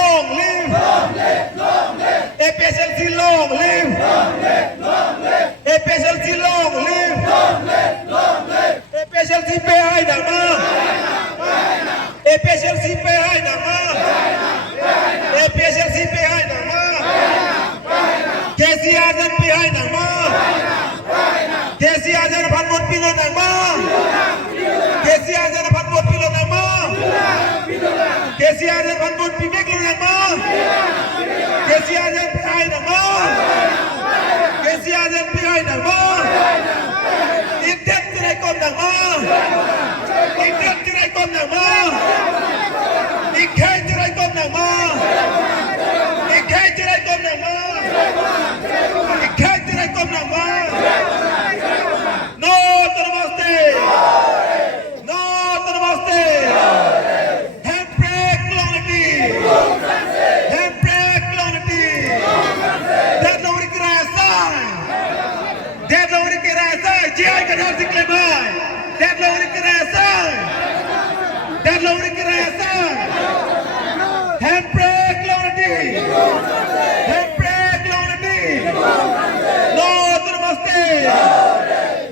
long live. APSLC long live. APSLC long live. APSLC पे आए ना माँ. APSLC पे आए ना माँ. APSLC पे आए ना माँ. KCR जन पे आए ना माँ. KCR जन भागवत पिलो ना माँ. KCR जन भागवत पिलो ना माँ. KCR जन भागवत पिमे करो ना माँ. KCR जन पे आए ना माँ. KCR जन पे आए ना माँ. Indet tirai kon na maँ. Indet tirai kon na maँ. Ikhai tirai kon na maँ. Ikhai tirai kon na maँ. Ikhai tirai kon na maँ. No namaste. No namaste. Handbrake colony. Handbrake colony. That nobody can answer. That nobody can answer. Jai Gadar Sikle Bhai. That nobody can answer. That nobody can answer. Handbrake colony. Handbrake colony. No namaste.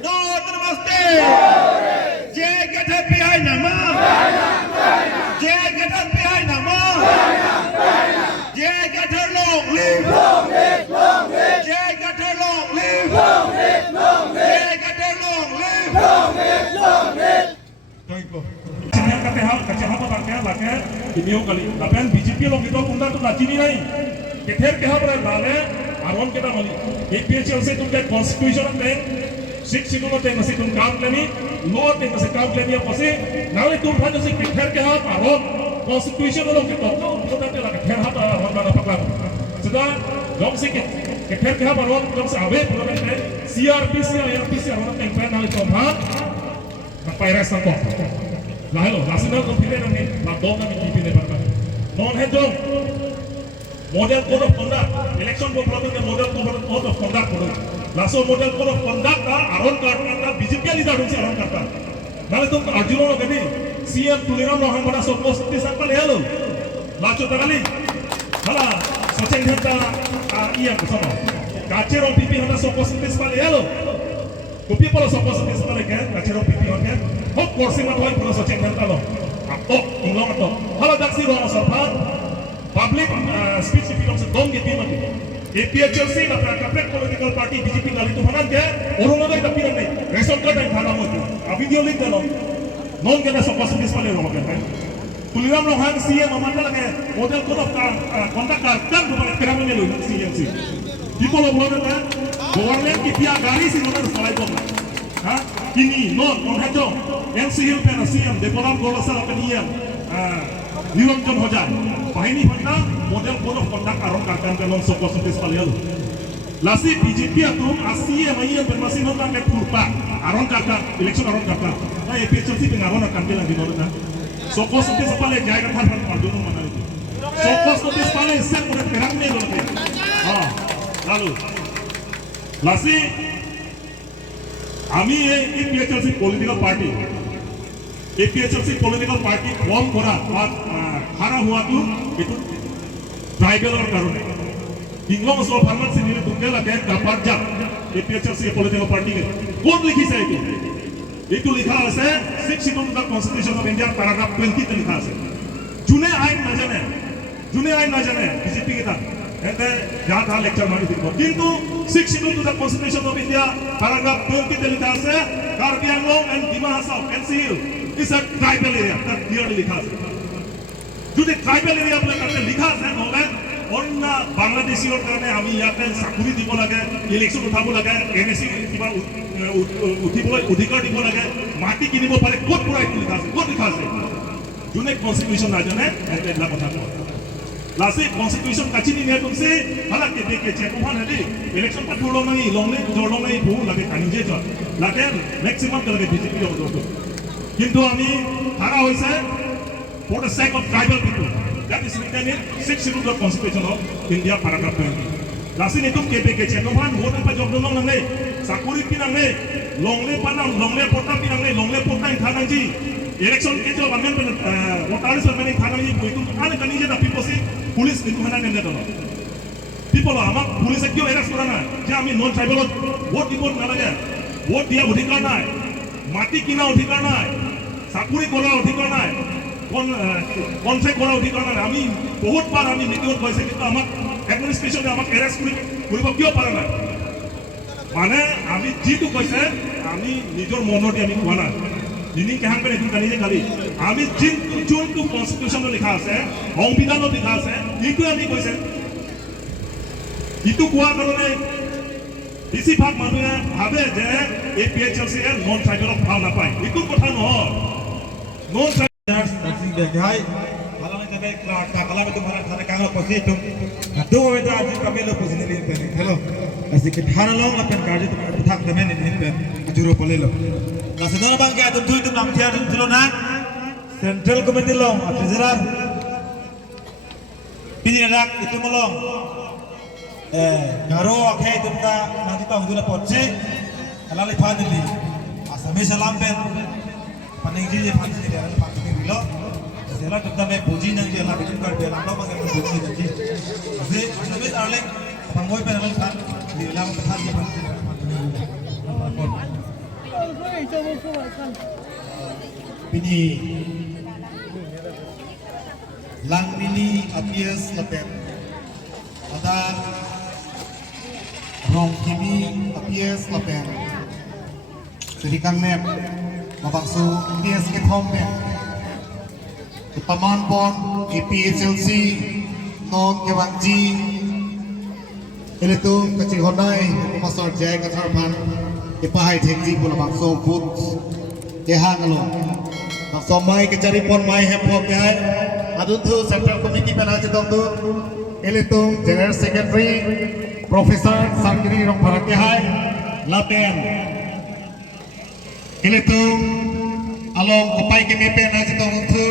No namaste. Jai Gadar behind Nama. Jai Gadar behind Nama. Jai Gadar long live. Jai Gadar long live. Jai Gadar long live. Cinta kacang apa pakai pakai ini kali. Tapi BJP loh kita punta tuh lagi nih nih. Keter kehap raya bale, aron kita mali. APSLC tuh kayak constitution deh. Sik sikul tuh masih tuh काम लेनी, law tuh masih काम लेनी apa sih? Naले tuh pada sih keter kehap aron constitution loh kita tuh tuh lagi keter hap aron mana pakar. Sudah, jom sih keter kehap aron jom sih awe pulau nanti CRPC aron nanti yang naले tuh hap. Sampai res nangkop. Lah lo, nasional kompeten nanti, lah dong nanti kompeten departemen. Non hedong, model code of conduct, election board problem model code of conduct bodo. Laso model code of conduct ka aron karta BJP leader dong si aron karta. Nalle tuh arjuno lo gini, CM tuliram lo hangmana sokos ti sampal ya lo. Laco takali, malah soceng henta iya bersama. Kacer on pipi hanta sokos ti sampal ya lo. Kopi pala sokos ti sampal kan, kacer on pipi hanta. Hok kursi matwai pula soceng henta lo. Atok, inglong atok. Halo daksi lo sarpan. Public speech if you don't dong get mati. APSLC na kapret political party BJP kali tu mana dia orang ada tapi nanti reson card yang thana mati. Video link dalo. Non kena sokos bis pale lo kan. Tuliram lo hang CM amanda lage model code of conduct kan tu pale piramid lo CMC. People lo boleh kan government ki pia gari si non salai ko. Ha? Kini non hajo MCU pe na CM dekoram golasa apniya. নিরঞ্জন হজার বাহিনী হন্না model code of conduct আরন কারকান কানন সকস দেশ পালিয়ালো lassi BJP আতুম আসিয়ে মাইয়ে বেমাসি হন্না কে ফুরপা আরন কারকান election আরন কারকান না এপিএসএলসি তে আরন কারকান লাগি নরনা সকস দেশ পালে জায়গা থার পারদুন মানাই সকস দেশ পালে সেট করে পেরাক নে লকে হ্যাঁ লালু লাসি আমি এই APSLC political party APSLC political party form করা আর হারা হওয়াটো এটো ট্রাইবেলৰ কাৰণে ইংলছ অফ ফাৰ্মাৰ সিনিলে দুকে লাগে কাপাৰ যা APSLC political party কোন লিখিছে এইটো লিখা আছে 6 schedule of constitution of India paragraph 20 তে লিখা আছে জুনে আইন নাজানে বিজেপি কেটা এতে যা থা লেকচার মারি দিব কিন্তু 6 schedule of constitution of India paragraph 20 তে লিখা আছে Karbi Anglong and Dima Hasao NCU is a tribal area that clearly likha ase jodi tribal area apne karte likha ase nole onna bangladeshir karone ami yate sakuri dibo lage election uthabo lage NSC kiba uthibolai odhikar dibo lage mati kinibo pare kot pura likha ase jone constitution na jane ete la kotha ko lasi constitution kachini ne tumse halake deke che ko hanali election pa tholo nai bu lage kanije jo lage maximum lage BJP jo কিন্তু আমি হারা হইছে for the sake of tribal people that is written in 6 schedule of constitution of India paragraph 20 lasin itu KPK cenoman hotel pa job dong nangai sakuri pinangai longle panang longle porta pinangai longle porta thananji election itu bagian votaris sebenarnya tangan ini itu ada kan ini jadi people sih police itu mana yang ada people amak police kyo arrest korana je ami non tribal vote দিব নালাগে vote দিয়া অধিকাৰ নাই মাটি কিনা অধিকাৰ নাই চাকৰি কৰা অধিকাৰ নাই কনফ্লিক্ট কৰা অধিকাৰ নাই আমি বহুত বাৰ আমি মিটিঙত কৈছে কিন্তু আমাক এডমিনিষ্ট্ৰেশ্যনে আমাক এৰেষ্ট কৰিব কিয় পৰা নাই মানে আমি যিটো কৈছে আমি নিজৰ মনতে আমি কোৱা নাই যিনি কেহাং পেন এইটো কালি যে কালি আমি যোনটো কনষ্টিটিউশ্যনত লিখা আছে সংবিধানত লিখা আছে এইটো আমি কৈছে ইটো কোৱাৰ কাৰণে বেছিভাগ মানুহে ভাবে যে এই PHLC নন ট্ৰাইবেলক ভাল নাপায় এইটো কথা নহয় নন Saksi berjaya, kalau kita baik kalau itu mana thane kang positif, itu itu aja kami lo posisi ini pen, hello, asik kita lo akan kerja itu mana thak temen ini pen, juru polelo. Kalau saudara bang kita itu nam tiar dulu na, Central Committee lo, treasurer, pilih nak itu melong, garo akhir itu kita nanti tahu dulu posisi, kalau lihat ini, asami salam pen, paling jadi paling jadi ada paling lo setelah kita me puji nang dia lah bikin kerja lah lo pakai puji nanti jadi sampai arlek pangoi penalan kan di dalam tempat dia ini lang mili appears lapen ada rong kimi appears lapen jadi kang nep mabaksu appears ke thompen Taman Pon, PHLC, Non Kewangji, Eletung Kecil Honai, Pasar Jaya Katarpan, Ipahai Tengji Pula Bangso Put, Tehang Lo, Bangso Mai Kecari Pon Mai Hempok Tehai, Adun Tu Central Committee Penaj Dong Tu, Eletung General Secretary, Profesor Sarkiri Rong Parak Tehai, Lapen, Eletung Along Kopai Kemipen Aj Dong Tu.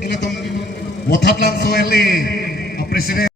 Ini tuh, watat langsung Presiden.